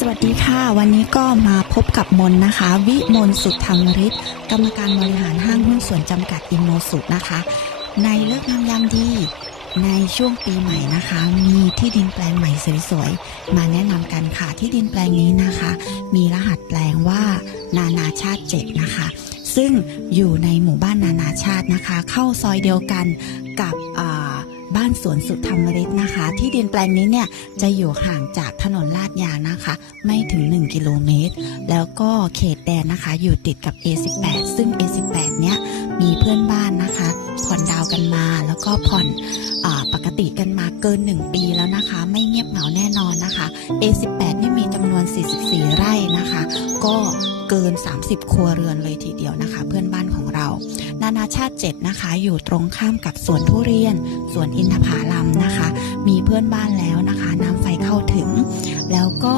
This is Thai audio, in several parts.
สวัสดีค่ะ วันนี้ก็มาพบกับมนนะคะ วิมลสุดธรรมฤทธิ์กรรมการบริหารห้างหุ้นส่วนจำกัดอินโนสุนะคะ ในเลิกงามยามดี ในช่วงปีใหม่นะคะ มีที่ดินแปลงใหม่สวยๆมาแนะนำกันค่ะที่ดินแปลงนี้นะคะ มีรหัสแปลงว่านานาชาติ7นะคะ ซึ่งอยู่ในหมู่บ้านนานาชาตินะคะ เข้าซอยเดียวกันกับอ่า บ้านสวนสุดธรรมฤทธิ์นะคะ ที่ดินแปลงนี้เนี่ยจะอยู่ห่างจากถนนลาดยางนะคะ ไม่ถึง 1 กิโลเมตร แล้วก็เขตแดนนะคะ อยู่ติดกับ A18 ซึ่ง A18 เนี้ยมีเพื่อนบ้านนะคะ ผ่อนดาวกันมาแล้วก็ผ่อนอปกติกันมาเกิน 1 ปีแล้วนะคะ ไม่เงียบเหงาแน่นอนนะคะ A18 นี่มีจำนวน 44 ไร่นะคะ ก็เกิน 30 ครัวเรือนเลยทีเดียวนะคะ เพื่อนบ้านของ นานาชาติ 7 นะคะ อยู่ตรงข้ามกับสวนทุเรียน สวนอินทผลัมนะคะ มีเพื่อนบ้านแล้วนะคะ น้ำไฟเข้าถึง แล้วก็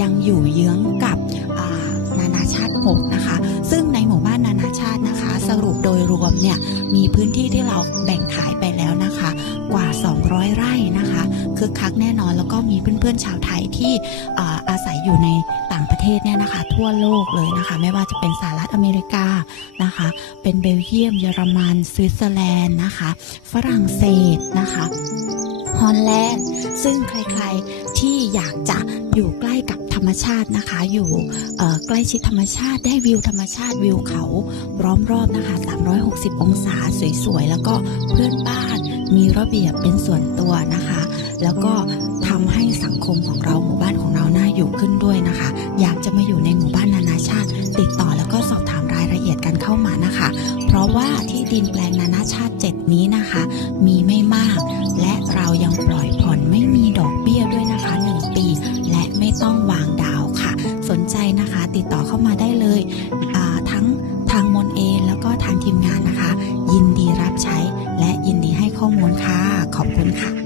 ยังอยู่เยื้องกับานานาชาติ 6 นะคะ ซึ่งในหมู่บ้านนานาชาตินะคะ สรุปโดยรวมเนี่ย มีพื้นที่ที่เราแบ่งขาย คึกคักแน่นอน แล้วก็มีเพื่อนๆชาวไทยที่อาศัยอยู่ในต่างประเทศเนี่ยนะคะ ทั่วโลกเลยนะคะ ไม่ว่าจะเป็นสหรัฐอเมริกานะคะ เป็นเบลเยียม เยอรมันสวิตเซอร์แลนด์นะคะ ฝรั่งเศสนะคะฮอลแลนด์ซึ่งใครๆที่อยากจะอยู่ใกล้กับธรรมชาตินะคะ อยู่ใกล้ชิดธรรมชาติได้วิวธรรมชาติวิวเขาล้อมรอบนะคะ 360 องศาสวยๆ แล้วก็เพื่อนบ้านมีระเบียบเป็นส่วนตัวนะคะ แล้วก็ทำให้สังคมของเราหมู่บ้านของเราน่าอยู่ขึ้นด้วยนะคะ อยากจะมาอยู่ในหมู่บ้านนานาชาติ ติดต่อแล้วก็สอบถามรายละเอียดกันเข้ามานะคะ เพราะว่าที่ดินแปลงนานาชาติ 7 นี้นะคะ มีไม่มาก และเรายังปล่อยผ่อนไม่มีดอกเบี้ยด้วยนะคะ 1 ปี และไม่ต้องวางดาวค่ะ สนใจนะคะติดต่อเข้ามาได้เลยทั้งทางมนเองแล้วก็ทางทีมงานนะคะ ยินดีรับใช้และยินดีให้ข้อมูลค่ะขอบคุณค่ะ